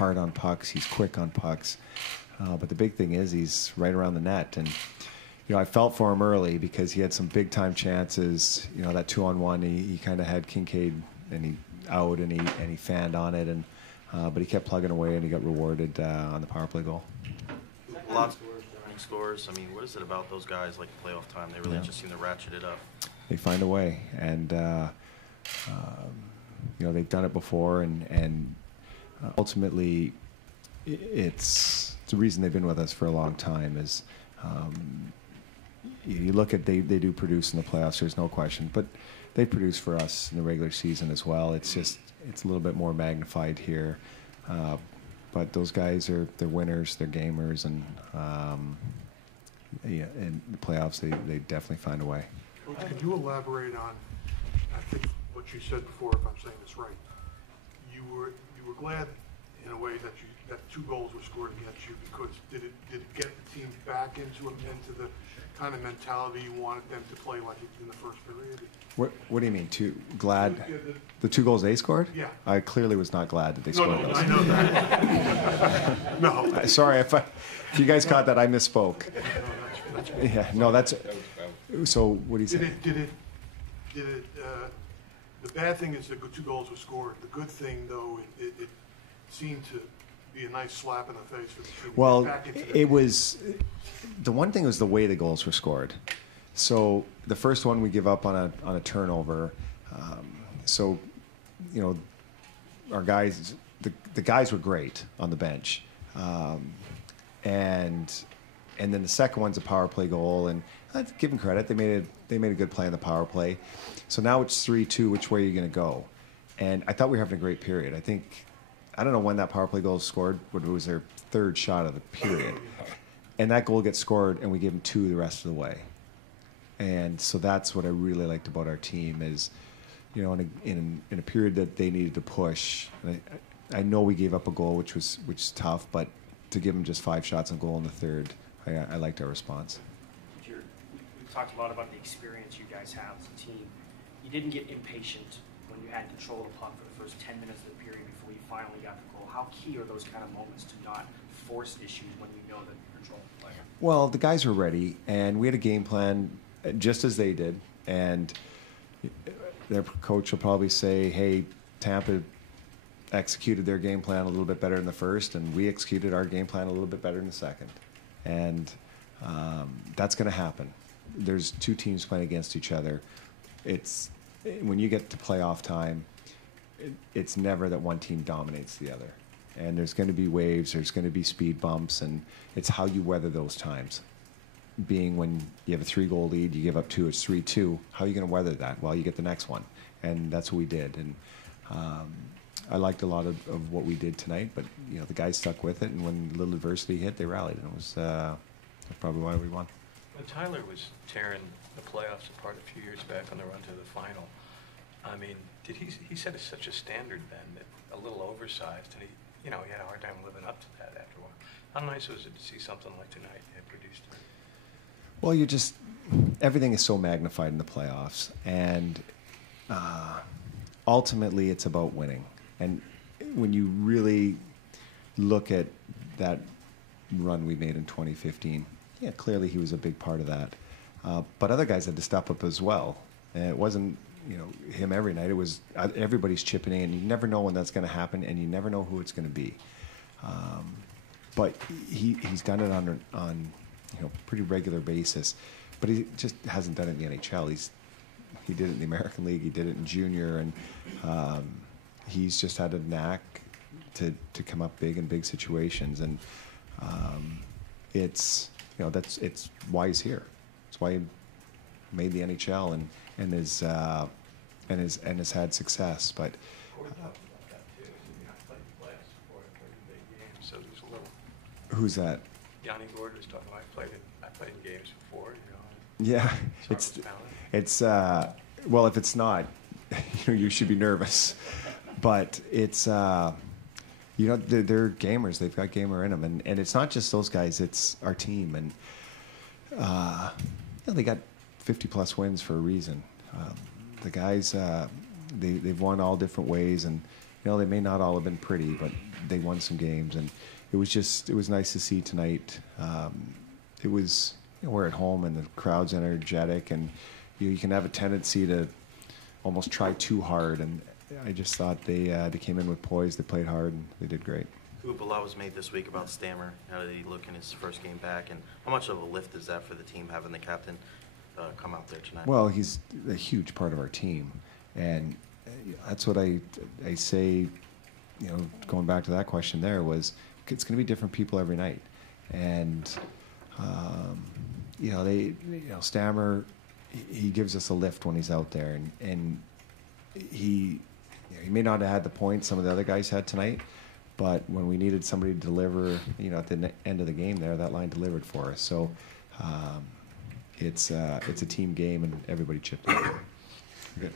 hard on pucks. He's quick on pucks. But the big thing is he's right around the net. And, I felt for him early because he had some big-time chances. That 2-on-1, he kind of had Kincaid and he out and he fanned on it. But he kept plugging away and he got rewarded on the power play goal. Lots of scores. I mean, what is it about those guys like playoff time? They really just seem to ratchet it up. They find a way. And, they've done it before. And ultimately, it's the reason they've been with us for a long time is you look at they do produce in the playoffs, there's no question, but they produce for us in the regular season as well. It's just it's a little bit more magnified here, but those guys they're winners, they're gamers, and in the playoffs they definitely find a way. Can you elaborate on I think what you said before, if I'm saying this right? You were glad in a way that 2 goals were scored against you because did it get the team back into the kind of mentality you wanted them to play like in the first period? What do you mean? Glad the 2 goals they scored? Yeah. I clearly was not glad that they scored those. I know that. No. Sorry if you guys caught that. I misspoke. No, that's So what do you say? Did it? The bad thing is the 2 goals were scored. The good thing, though, it seemed to be a nice slap in the face for the team. Well, it was the one thing was the way the goals were scored. So the first one we give up on a turnover. Our guys, the guys were great on the bench, and then the second one's a power play goal, and I'd give them credit. They made a good play on the power play. So now it's 3-2. Which way are you going to go? And I thought we were having a great period. I don't know when that power play goal was scored, but it was their 3rd shot of the period. And that goal gets scored, and we give them 2 the rest of the way. And so that's what I really liked about our team is, in a period that they needed to push. I know we gave up a goal, which is tough, but to give them just 5 shots on goal in the 3rd, I liked our response. We talked a lot about the experience you guys have as a team. You didn't get impatient when you had control of the puck for the first 10 minutes of the period before you finally got the goal. How key are those kind of moments to not force issues when you know that you control the play? Well, the guys were ready, and we had a game plan just as they did. And their coach will probably say, hey, Tampa executed their game plan a little bit better in the first, and we executed our game plan a little bit better in the second. And that's going to happen. There's 2 teams playing against each other. It's when you get to playoff time, it's never that one team dominates the other. And there's going to be waves, there's going to be speed bumps, and it's how you weather those times. Being when you have a 3-goal lead, you give up 2, it's 3-2. How are you going to weather that? Well, you get the next one. And that's what we did. And I liked a lot of what we did tonight, but the guys stuck with it, and when a little adversity hit, they rallied, and it was probably why we won. When Tyler was tearing the playoffs apart a few years back on the run to the final, I mean, did he set such a standard then that a little oversized, and he had a hard time living up to that after a while. How nice was it to see something like tonight had produced? Well, everything is so magnified in the playoffs, and ultimately it's about winning. And when you really look at that run we made in 2015, clearly he was a big part of that. But other guys had to step up as well. And it wasn't, him every night. It was everybody's chipping in, and you never know when that's going to happen, and you never know who it's going to be. But he's done it on pretty regular basis. But he just hasn't done it in the NHL. He did it in the American League. He did it in junior, and he's just had a knack to come up big in big situations. And it's why he's here. It's why he made the NHL and has had success. But who's that? Yanni Gord was talking about I played in games before. Yeah, it's well, if it's not, you should be nervous. But it's they're gamers. They've got gamer in them, and it's not just those guys. It's our team, and they got 50+ wins for a reason. The guys they've won all different ways, and you know, they may not all have been pretty, but they won some games, and it was nice to see tonight. It was, you know, we're at home and the crowd's energetic, and you can have a tendency to almost try too hard, and I just thought they came in with poise, they played hard, and they did great. Coop, a lot was made this week about Stammer. How did he look in his first game back, and how much of a lift is that for the team having the captain come out there tonight? Well, he's a huge part of our team, and that's what I say. You know, going back to that question, there was it's going to be different people every night, and you know, Stammer, he gives us a lift when he's out there, and he may not have had the points some of the other guys had tonight, but when we needed somebody to deliver, you know, at the end of the game there, that line delivered for us. So it's a team game, and everybody chipped in. Good.